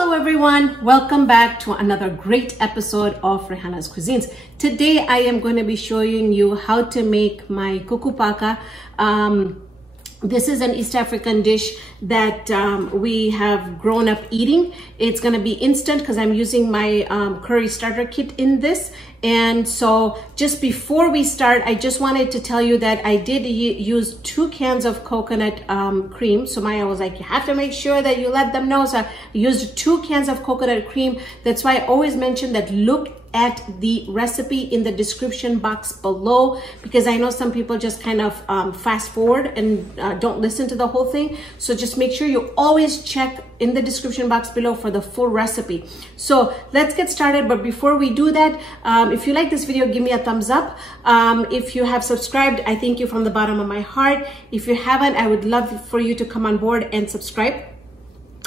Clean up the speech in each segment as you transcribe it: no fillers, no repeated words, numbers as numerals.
Hello everyone, welcome back to another great episode of Raihanna's Cuisines. Today I am going to be showing you how to make my Kuku Paka. This is an East African dish that we have grown up eating. It's going to be instant because I'm using my curry starter kit in this. And so just before we start, I just wanted to tell you that I did use 2 cans of coconut cream. So Maya was like, you have to make sure that you let them know. So I used 2 cans of coconut cream. That's why I always mention that look at the recipe in the description box below, because I know some people just kind of fast forward and don't listen to the whole thing. So just make sure you always check in the description box below for the full recipe. So let's get started. But before we do that, if you like this video, give me a thumbs up. If you have subscribed, I thank you from the bottom of my heart. If you haven't, I would love for you to come on board and subscribe.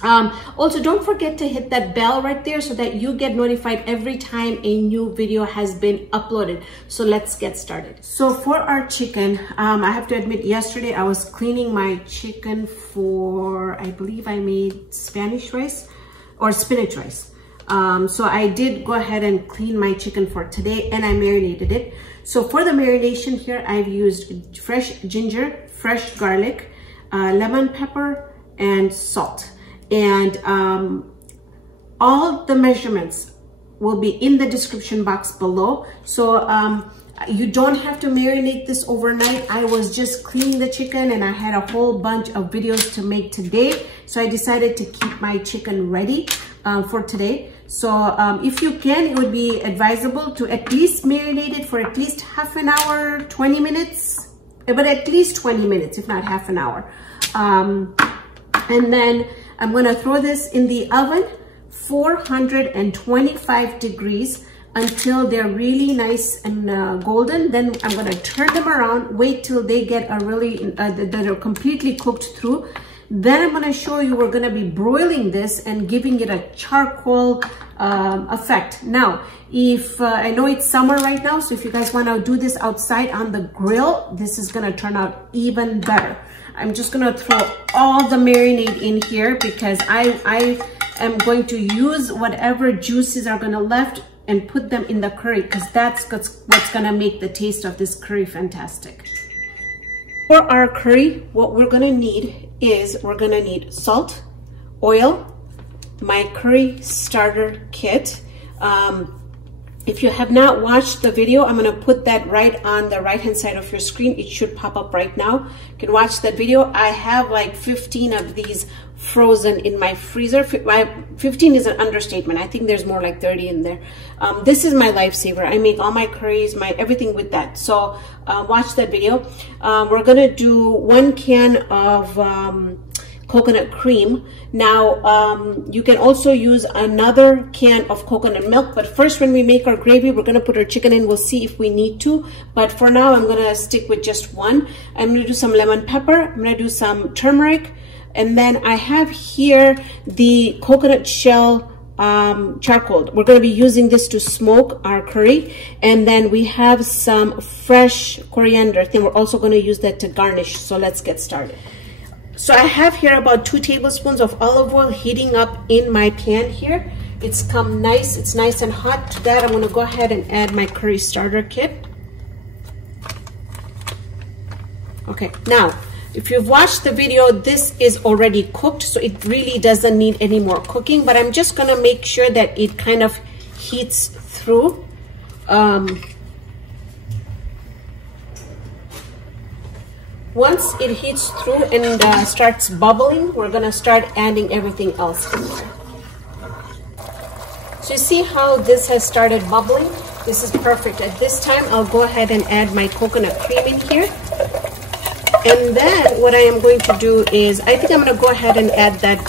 Also, don't forget to hit that bell right there so that you get notified every time a new video has been uploaded. So let's get started. So for our chicken, I have to admit, yesterday I was cleaning my chicken for, I believe I made Spanish rice or spinach rice. So I did go ahead and clean my chicken for today and I marinated it. So for the marination here, I've used fresh ginger, fresh garlic, lemon pepper, and salt. And all the measurements will be in the description box below. So you don't have to marinate this overnight. I was just cleaning the chicken and I had a whole bunch of videos to make today. So I decided to keep my chicken ready for today. So if you can, it would be advisable to at least marinate it for at least half an hour, 20 minutes, but at least 20 minutes, if not half an hour. And then I'm going to throw this in the oven, 425 degrees until they're really nice and golden. Then I'm going to turn them around, wait till they get a really, that are completely cooked through. Then I'm going to show you, we're going to be broiling this and giving it a charcoal effect. Now, if I know it's summer right now, so if you guys want to do this outside on the grill, this is going to turn out even better. I'm just going to throw all the marinade in here because I am going to use whatever juices are going to left and put them in the curry, because that's what's going to make the taste of this curry fantastic. For our curry, what we're going to need is we're going to need salt, oil, my curry starter kit. If you have not watched the video, I'm going to put that right on the right hand side of your screen. It should pop up right now. You can watch that video. I have like 15 of these frozen in my freezer. 15 is an understatement. I think there's more like 30 in there. This is my lifesaver. I make all my curries, my everything with that. So watch that video. We're going to do 1 can of coconut cream. Now you can also use another can of coconut milk, but first when we make our gravy, we're going to put our chicken in. We'll see if we need to, but for now I'm going to stick with just 1. I'm going to do some lemon pepper, I'm going to do some turmeric, and then I have here the coconut shell charcoal. We're going to be using this to smoke our curry, and then we have some fresh coriander thing. We're also going to use that to garnish. So let's get started. So I have here about 2 tablespoons of olive oil heating up in my pan here. It's nice and hot. To that, I'm going to go ahead and add my curry starter kit. Okay, now, if you've watched the video, this is already cooked, so it really doesn't need any more cooking, but I'm just going to make sure that it kind of heats through. Once it heats through and starts bubbling, we're going to start adding everything else in there. So you see how this has started bubbling? This is perfect. At this time, I'll go ahead and add my coconut cream in here. And then what I am going to do is, I think I'm going to go ahead and add that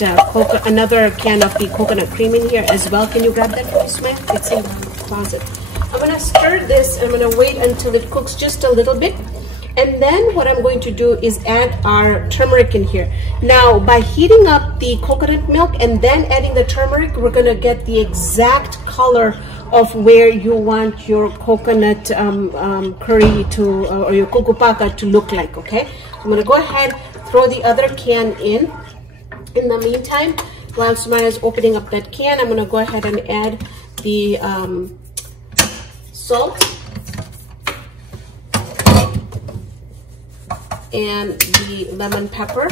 another can of the coconut cream in here as well. Can you grab that for me, Smile? It's in the closet. I'm going to stir this. I'm going to wait until it cooks just a little bit. And then what I'm going to do is add our turmeric in here. Now, by heating up the coconut milk and then adding the turmeric, we're going to get the exact color of where you want your coconut curry to, or your Kuku Paka to look like, okay? I'm going to go ahead, throw the other can in. In the meantime, While Sumaya is opening up that can, I'm going to go ahead and add the salt and the lemon pepper.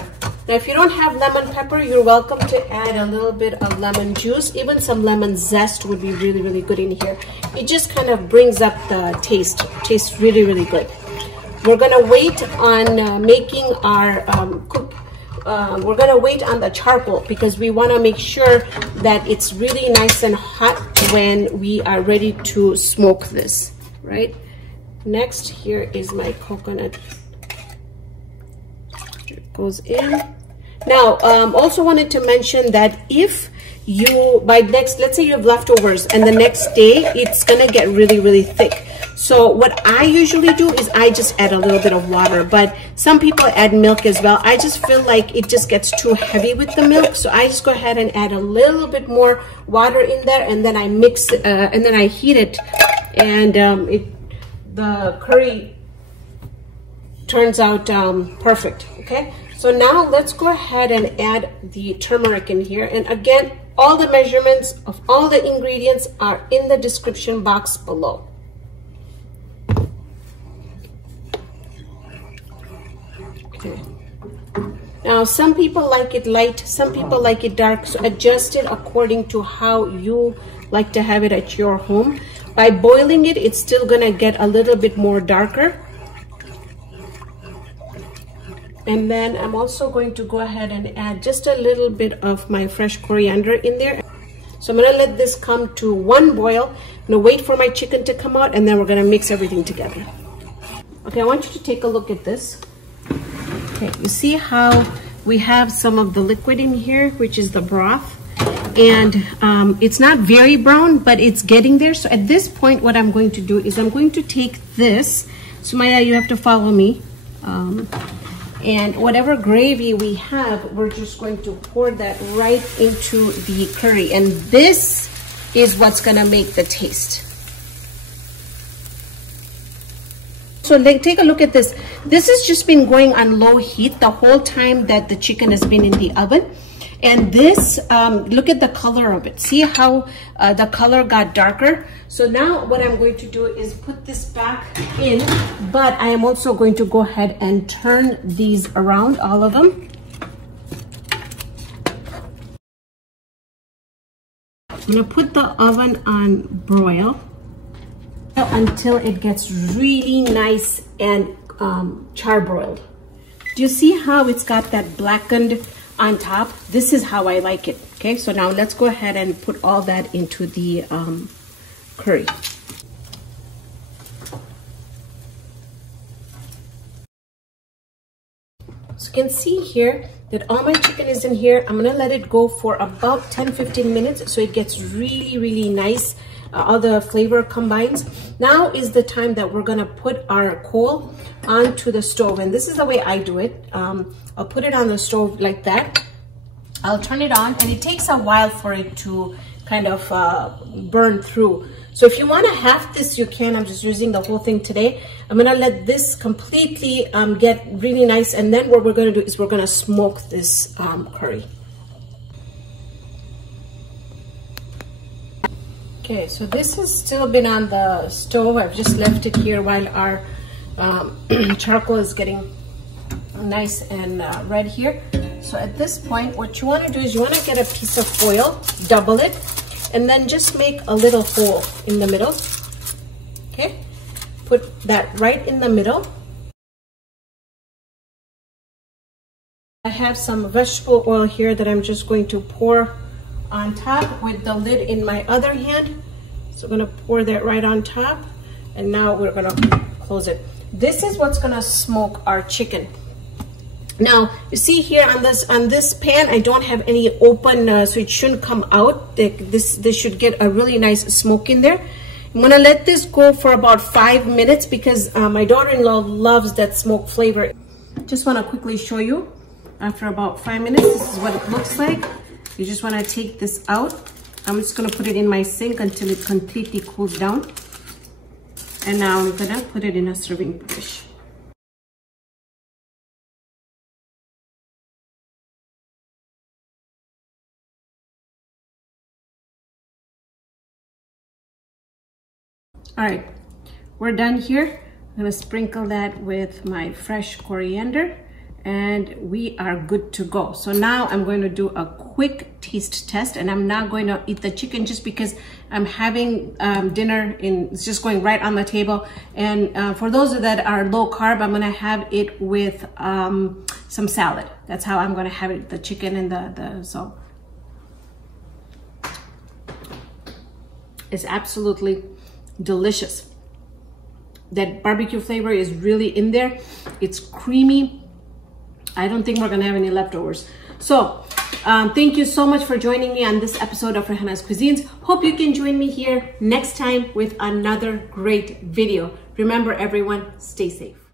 Now, if you don't have lemon pepper, you're welcome to add a little bit of lemon juice. Even some lemon zest would be really, really good in here. It just kind of brings up the taste. Tastes really, really good. We're gonna wait on making our we're gonna wait on the charcoal because we wanna make sure that it's really nice and hot when we are ready to smoke this, right? Next, here is my coconut. It goes in. Now, also wanted to mention that if you, let's say you have leftovers and the next day it's gonna get really, really thick. So what I usually do is I just add a little bit of water, but some people add milk as well. I just feel like it just gets too heavy with the milk. So I just go ahead and add a little bit more water in there, and then I mix, and then I heat it, and the curry turns out perfect, okay? So now let's go ahead and add the turmeric in here. And again, all the measurements of all the ingredients are in the description box below. Okay. Now, some people like it light, some people like it dark, so adjust it according to how you like to have it at your home. By boiling it, it's still gonna get a little bit more darker. And then I'm also going to go ahead and add just a little bit of my fresh coriander in there. So I'm gonna let this come to one boil. I'm gonna wait for my chicken to come out, and then we're gonna mix everything together. Okay, I want you to take a look at this. Okay, you see how we have some of the liquid in here, which is the broth, and it's not very brown, but it's getting there. So at this point, what I'm going to do is I'm going to take this. Sumaya, you have to follow me. And whatever gravy we have, we're just going to pour that right into the curry. And this is what's gonna make the taste. So take a look at this. This has just been going on low heat the whole time that the chicken has been in the oven. And this, look at the color of it. See how the color got darker? So now what I'm going to do is put this back in, but I am also going to go ahead and turn these around, all of them. I'm gonna put the oven on broil until it gets really nice and charbroiled. Do you see how it's got that blackened on top? This is how I like it. Okay, so now let's go ahead and put all that into the curry. So you can see here that all my chicken is in here. I'm gonna let it go for about 10-15 minutes so it gets really, really nice. All the flavor combines. Now is the time that we're gonna put our coal onto the stove, and this is the way I do it. I'll put it on the stove like that. I'll turn it on, and it takes a while for it to kind of burn through. So if you want to half this, you can. I'm just using the whole thing today. I'm gonna let this completely get really nice, and then what we're gonna do is we're gonna smoke this curry. Okay, so this has still been on the stove. I've just left it here while our charcoal is getting nice and red here. So at this point, what you want to do is you want to get a piece of foil, double it, and then just make a little hole in the middle. Okay, put that right in the middle. I have some vegetable oil here that I'm just going to pour on top with the lid in my other hand. So I'm going to pour that right on top, and now we're going to close it. This is what's going to smoke our chicken. Now you see here on this pan, I don't have any open, so it shouldn't come out. This should get a really nice smoke in there. I'm gonna let this go for about 5 minutes because my daughter-in-law loves that smoke flavor. Just want to quickly show you. After about 5 minutes, this is what it looks like. You just want to take this out. I'm just going to put it in my sink until it completely cools down. And now I'm going to put it in a serving dish. All right, we're done here. I'm gonna sprinkle that with my fresh coriander and we are good to go. So now I'm going to do a quick taste test, and I'm not going to eat the chicken just because I'm having dinner it's just going right on the table. And for those that are low carb, I'm gonna have it with some salad. That's how I'm gonna have it, the chicken and so. It's absolutely delicious. That barbecue flavor is really in there. It's creamy. I don't think we're gonna have any leftovers. So thank you so much for joining me on this episode of Raihana's Cuisines. Hope you can join me here next time with another great video. Remember everyone, stay safe.